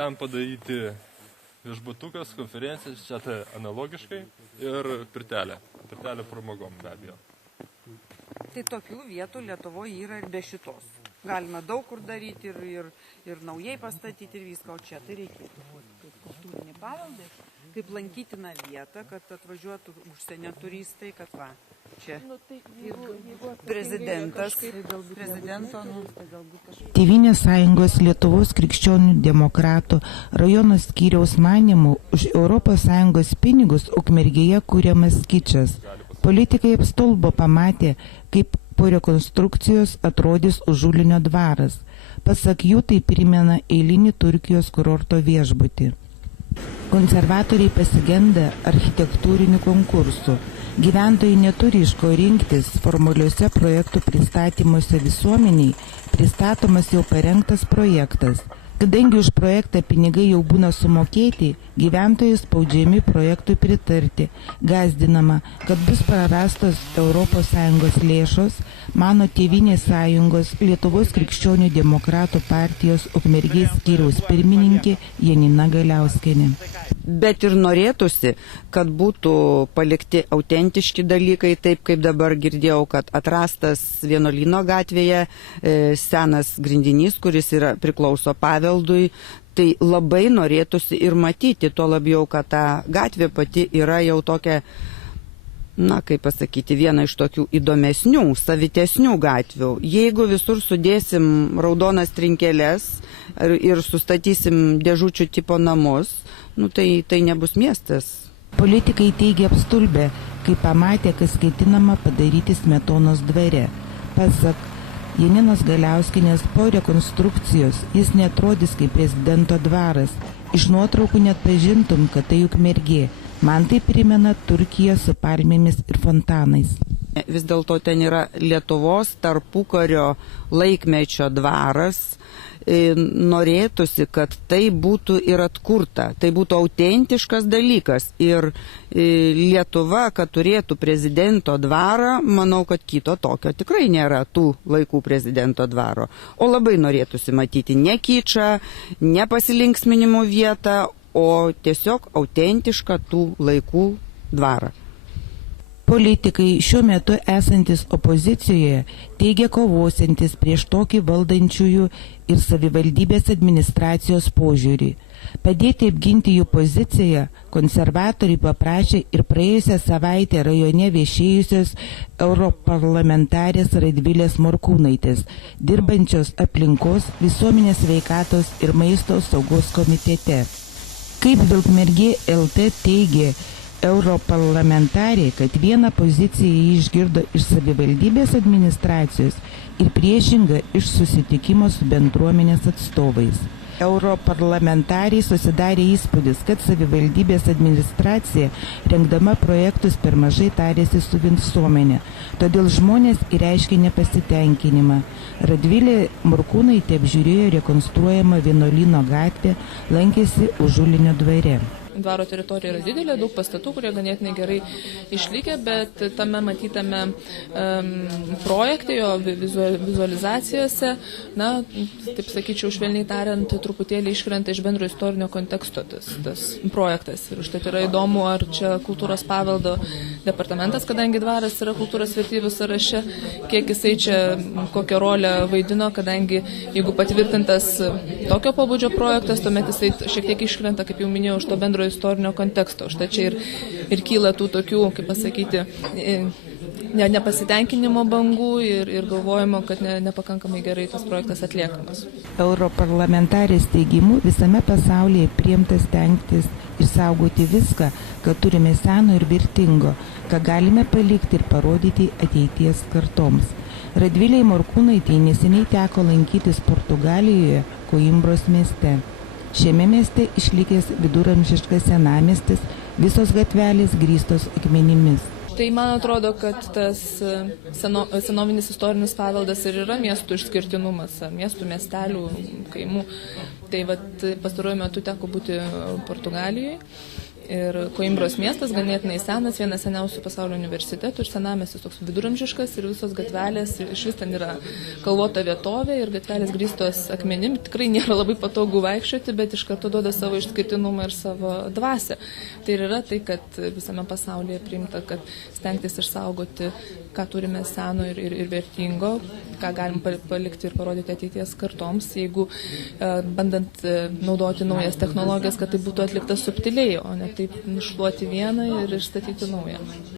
ten padaryti viešbutukas, konferencijas, čia tai analogiškai ir pirtelė pramogom be abejo. Tai tokių vietų Lietuvoje yra ir be šitos. Galima daug kur daryti ir naujai pastatyti ir viską, o čia tai reikėtų kaip kultūrinį paveldą, kaip lankytiną vietą, kad atvažiuotų užsienio turistai, kad va, čia prezidento. Tėvynės sąjungos Lietuvos krikščionių demokratų rajono skyriaus manymų už ES pinigus Ukmergėje kuriamas kičas. Politikai apstulbo pamatė, kaip po rekonstrukcijos atrodys Užulinio dvaras. Pasak jų, tai primena eilinį Turkijos kurorto viešbutį. Konservatoriai pasigenda architektūrinių konkursų. Gyventojai neturi iš ko rinktis, formaliuose projektų pristatymuose visuomeniai pristatomas jau parengtas projektas. Kadangi už projektą pinigai jau būna sumokėti, gyventojai spaudžiami projektui pritarti. Gąsdinama, kad bus prarastos ES lėšos, mano Tėvynės sąjungos Lietuvos krikščionių demokratų partijos Ukmergės skyriaus pirmininkė Janina Galiauskienė. Bet ir norėtųsi, kad būtų palikti autentiški dalykai, taip kaip dabar girdėjau, kad atrastas Vienuolyno gatvėje senas grindinys, kuris priklauso paveldui. Tai labai norėtųsi ir matyti, tuo labiau, kad ta gatvė pati yra jau tokia, kaip pasakyti, viena iš tokių įdomesnių, savitesnių gatvių. Jeigu visur sudėsim raudonas trinkeles ir sustatysim dėžučių tipo namus, tai nebus miestas. Politikai teigia apstulbę, kai pamatė, kas ketinama padaryti Smetonos dvare. Pasak Janinos Galiauskienės, po rekonstrukcijos jis neatrodys kaip prezidento dvaras. Iš nuotraukų net pažintum, kad tai Ukmergė. Man tai primena Turkiją su palmėmis ir fontanais. Vis dėlto ten yra Lietuvos tarpukario laikmečio dvaras. Norėtųsi, kad tai būtų ir atkurta, tai būtų autentiškas dalykas. Ir Lietuva, kad turėtų prezidento dvarą, manau, kad kito tokio tikrai nėra, tų laikų prezidento dvaro. O labai norėtųsi matyti ne kičą, ne pasilinksminimo vietą, o tiesiog autentišką tų laikų dvarą. Politikai šiuo metu esantis opozicijoje teigia kovosiantis prieš tokį valdančiųjų ir savivaldybės administracijos požiūrį. Padėti apginti jų poziciją konservatoriai paprašė ir praėjusią savaitę rajone viešėjusios europarlamentarės Radvilės Morkūnaitės, dirbančios aplinkos, visuomenės sveikatos ir maisto saugos komitete. Kaip Ukmergė LT teigė europarlamentarė, kad vieną poziciją jį išgirdo iš savivaldybės administracijos ir priešingą iš susitikimo su bendruomenės atstovais. Europarlamentariai susidarė įspūdis, kad savivaldybės administracija, rengdama projektus, per mažai tarėsi su visuomenė. Todėl žmonės įreiškė nepasitenkinimą. Radvilė Morkūnaitė apžiūrėjo rekonstruojamą Vienuolyno gatvę, lankėsi Užulinio dvare. Dvaro teritorija yra didelė, daug pastatų, kurie ganėtinai gerai išlikę, bet tame matytame projekte, jo vizualizacijose, taip sakyčiau, švelniai tariant, truputėlį iškrenta iš bendro istorinio konteksto tas projektas. Ir užtat yra įdomu, ar čia kultūros paveldo departamentas, kadangi dvaras yra kultūros vertybių sąraše, kiek jisai čia kokią rolę vaidino, kadangi jeigu patvirtintas tokio pobūdžio projektas, tuomet jisai šiek tiek iškrenta, kaip jau minėjau, iš to bendro istorinio konteksto. Štai čia ir kyla tų tokių, kaip pasakyti, nepasitenkinimo bangų ir galvojimo, kad nepakankamai gerai tas projektas atliekamas. Europarlamentarės teigimu visame pasaulyje priimta stengtis išsaugoti viską, ką turime seno ir vertingo, ką galime palikti ir parodyti ateities kartoms. Radvilei Morkūnaitei neseniai teko lankytis Portugalijoje, Koimbros mieste. Šiame mieste išlikęs viduramžiškas senamiestis, visos gatvelės grįstos akmenimis. Tai man atrodo, kad tas senovinis istorinis paveldas ir yra miestų išskirtinumas, miestų, miestelių, kaimų. Tai pastaruoju metu teko būti Portugalijoje Ir Koimbros miestas ganėtinai senas, vienas seniausių pasaulio universitetų ir senamiestis toks viduramžiškas ir visos gatvelės, iš vis ten yra kalvota vietovė ir gatvelės grįstos akmenim. Tikrai nėra labai patogu vaikščioti, bet iš karto duoda savo išskirtinumą ir savo dvasią. Tai ir yra tai, kad visame pasaulyje priimta, kad stengtis išsaugoti, ką turime seno ir vertingo, ką galim palikti ir parodyti ateities kartoms, jeigu bandant naudoti naujas technologijas, kad tai būtų atlikta subtiliai, o ne taip nušluoti vieną ir išstatyti naują.